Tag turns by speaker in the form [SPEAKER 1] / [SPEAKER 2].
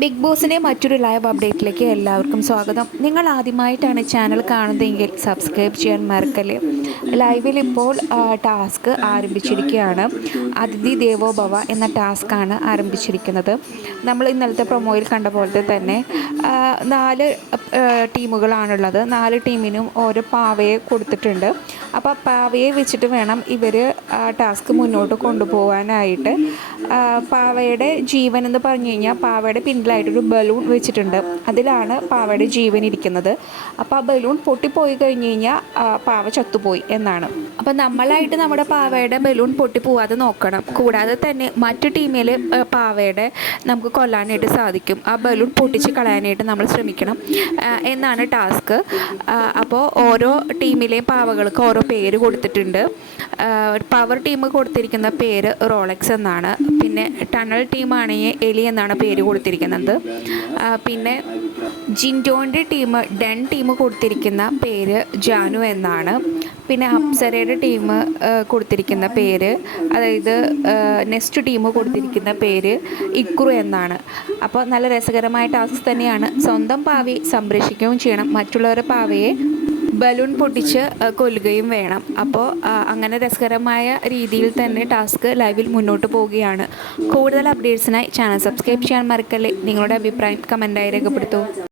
[SPEAKER 1] Big ബോസിന്റെ മറ്റൊരു live അപ്ഡേറ്റിലേക്ക് എല്ലാവർക്കും സ്വാഗതം. നിങ്ങൾ ആദ്യമായിട്ടാണ് ചാനൽ കാണുന്നതെങ്കിൽ സബ്സ്ക്രൈബ് ചെയ്യാൻ മറക്കല്ലേ? ലൈവിൽ ഇപ്പോൾ ടാസ്ക് ആരംഭിച്ചിരിക്കുകയാണ്. അതിഥി ദേവോഭവ എന്ന ടാസ്ക്കാണ് ആരംഭിച്ചിരിക്കുന്നത്. നമ്മൾ ഇന്നലത്തെ പ്രൊമോയിൽ കണ്ട പോലത്തെ തന്നെ നാല് ടീമുകളാണുള്ളത്. നാല് ടീമിനും ഓരോ പാവയെ കൊടുത്തിട്ടുണ്ട്. അപ്പോൾ പാവയെ വെച്ചിട്ട് വേണം ഇവർ ടാസ്ക് മുന്നോട്ട് കൊണ്ടുപോകാനായിട്ട് പാവയുടെ ജീവൻ എന്ന് പറഞ്ഞു കഴിഞ്ഞാൽ പാവയുടെ പിന്നിലായിട്ടൊരു ബലൂൺ വെച്ചിട്ടുണ്ട്. അതിലാണ് പാവയുടെ ജീവൻ ഇരിക്കുന്നത്. അപ്പോൾ ആ ബലൂൺ പൊട്ടിപ്പോയി കഴിഞ്ഞ് കഴിഞ്ഞാൽ പാവ ചത്തുപോയി എന്നാണ്. അപ്പോൾ നമ്മളായിട്ട് നമ്മുടെ പാവയുടെ ബലൂൺ പൊട്ടി പോവാതെ നോക്കണം. കൂടാതെ തന്നെ മറ്റു ടീമിൽ പാവയുടെ നമുക്ക് കൊല്ലാനായിട്ട് സാധിക്കും. ആ ബലൂൺ പൊട്ടിച്ച് കളയാനായിട്ട് നമ്മൾ ശ്രമിക്കണം. എന്നാണ് ടാസ്ക്. അപ്പോൾ ഓരോ ടീമിലെയും പാവകൾക്ക് ഓരോ പേര് കൊടുത്തിട്ടുണ്ട്. പവർ ടീം കൊടുത്തിരിക്കുന്ന പേര് റോളക്സ് എന്നാണ്. പിന്നെ ടണൽ ടീമാണെങ്കിൽ എലി എന്നാണ് പേര് കൊടുത്തിരിക്കുന്നത്. പിന്നെ ജിൻഡോന്റെ ടീം ഡെൻ ടീം കൊടുത്തിരിക്കുന്ന പേര് ജാനു എന്നാണ്. പിന്നെ അപ്സരയുടെ ടീം കൊടുത്തിരിക്കുന്ന പേര് അതായത് നെക്സ്റ്റ് ടീം കൊടുത്തിരിക്കുന്ന പേര് ഇക്രു എന്നാണ്. അപ്പോൾ നല്ല രസകരമായ ടാസ്ക് തന്നെയാണ്. സ്വന്തം പാവി സംരക്ഷിക്കുകയും ചെയ്യണം. മറ്റുള്ളവരുടെ പാവയെ ബലൂൺ പൊട്ടിച്ച് കൊല്ലുകയും വേണം. അപ്പോൾ അങ്ങനെ രസകരമായ രീതിയിൽ തന്നെ ടാസ്ക് ലൈവിൽ മുന്നോട്ട് പോവുകയാണ്. കൂടുതൽ അപ്ഡേറ്റ്സിനായി ചാനൽ സബ്സ്ക്രൈബ് ചെയ്യാൻ മറക്കല്ലേ? നിങ്ങളുടെ അഭിപ്രായം കമന്റായി രേഖപ്പെടുത്തൂ.